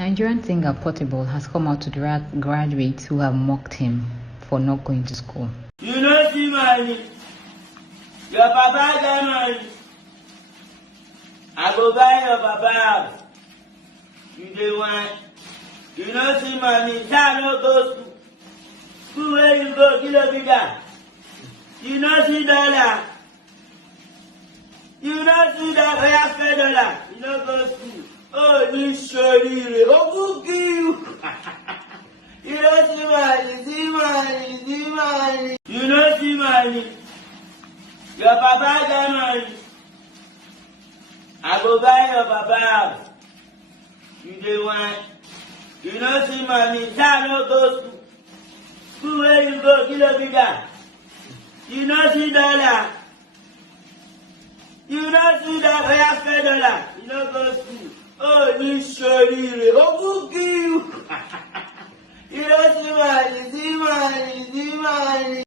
Nigerian singer Potable has come out to drag graduates who have mocked him for not going to school. You know see money. Your papa get money. I go buy your papa house. You dey want. You know see money. Child no go school. School where you go, kilo bigger. You know see dollar. You know see dollar. Oya spend dollar. You know go school. Oh, this sorry. Oh, give you. You know see money. See money. See money. You know see money. Your papa get money. I go buy your papa house. You dey want. You know see money. Child no go school. School where you go, kilo bigger. You know see dollar. You know see dollar. Oya spend dollar. You know go school. Oh, this sorry. Oh, give you. You know see money. See money. See money.